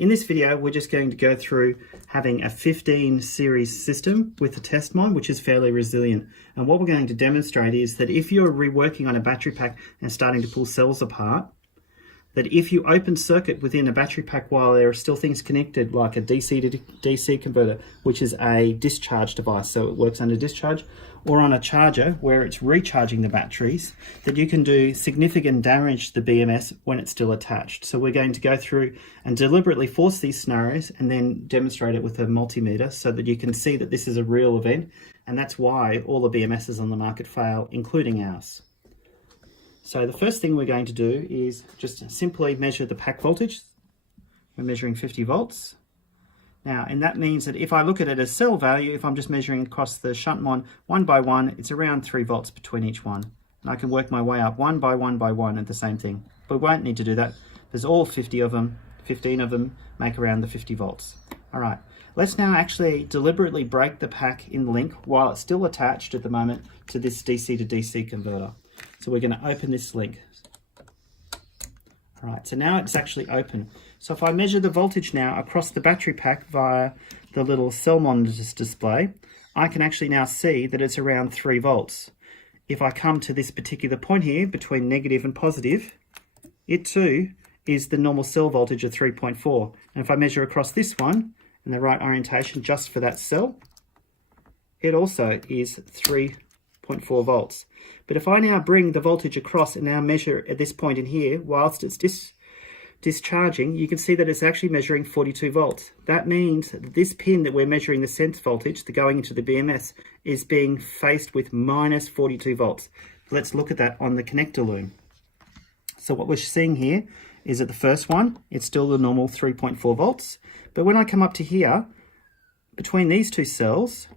In this video, we're just going to go through having a 15 series system with a test mod, which is fairly resilient. And what we're going to demonstrate is that if you're reworking on a battery pack and starting to pull cells apart, that if you open circuit within a battery pack while there are still things connected, like a DC to DC converter, which is a discharge device, so it works under discharge, or on a charger where it's recharging the batteries, that you can do significant damage to the BMS when it's still attached. So we're going to go through and deliberately force these scenarios and then demonstrate it with a multimeter so that you can see that this is a real event, and that's why all the BMSs on the market fail, including ours. So the first thing we're going to do is just simply measure the pack voltage. We're measuring 50 volts. Now, and that means that if I look at it as cell value, if I'm just measuring across the shunt mod one by one, it's around 3 volts between each one. And I can work my way up one by one by one at the same thing. But we won't need to do that. There's all 50 of them, 15 of them make around the 50 volts. All right, let's now actually deliberately break the pack in link while it's still attached at the moment to this DC to DC converter. So we're going to open this link. All right, so now it's actually open. So if I measure the voltage now across the battery pack via the little cell monitor's display, I can actually now see that it's around 3 volts. If I come to this particular point here between negative and positive, it too is the normal cell voltage of 3.4. And if I measure across this one in the right orientation just for that cell, it also is 3.4 volts. But if I now bring the voltage across and now measure at this point in here, whilst it's discharging, you can see that it's actually measuring 42 volts. That means that this pin that we're measuring the sense voltage, the going into the BMS, is being faced with minus 42 volts. Let's look at that on the connector loom. So what we're seeing here is that the first one, it's still the normal 3.4 volts. But when I come up to here, between these two cells,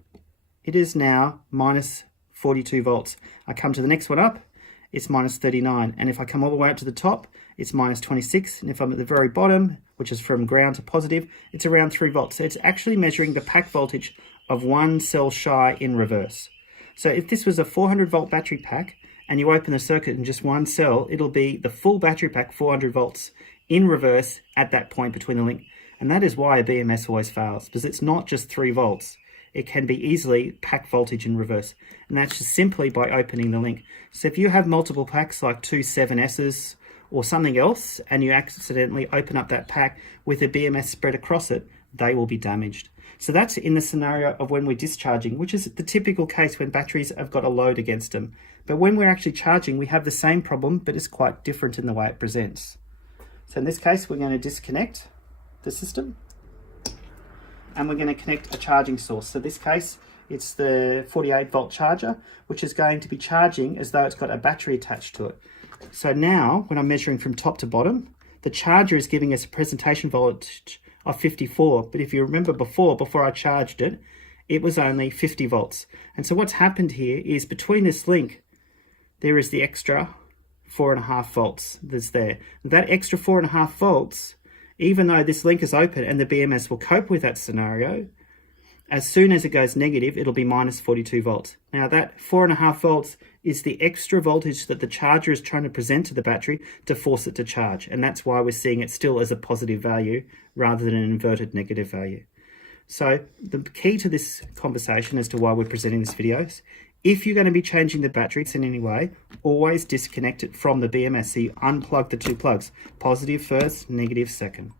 it is now minus 42 volts. I come to the next one up, it's minus 39. And if I come all the way up to the top, it's minus 26. And if I'm at the very bottom, which is from ground to positive, it's around 3 volts. So it's actually measuring the pack voltage of one cell shy in reverse. So if this was a 400 volt battery pack and you open the circuit in just one cell, it'll be the full battery pack 400 volts in reverse at that point between the link. And that is why a BMS always fails, because it's not just 3 volts. It can be easily pack voltage in reverse. And that's just simply by opening the link. So if you have multiple packs like 2 7S's or something else, and you accidentally open up that pack with a BMS spread across it, they will be damaged. So that's in the scenario of when we're discharging, which is the typical case when batteries have got a load against them. But when we're actually charging, we have the same problem, but it's quite different in the way it presents. So in this case, we're going to disconnect the system, and we're going to connect a charging source. So in this case, it's the 48 volt charger, which is going to be charging as though it's got a battery attached to it. So now, when I'm measuring from top to bottom, the charger is giving us a presentation voltage of 54. But if you remember before I charged it, it was only 50 volts. And so what's happened here is between this link, there is the extra 4.5 volts that's there. That extra 4.5 volts, even though this link is open and the BMS will cope with that scenario, as soon as it goes negative, it'll be minus 42 volts. Now that 4.5 volts is the extra voltage that the charger is trying to present to the battery to force it to charge. And that's why we're seeing it still as a positive value rather than an inverted negative value. So the key to this conversation as to why we're presenting this video is, if you're going to be changing the batteries in any way, always disconnect it from the BMS. So you unplug the two plugs, positive first, negative second.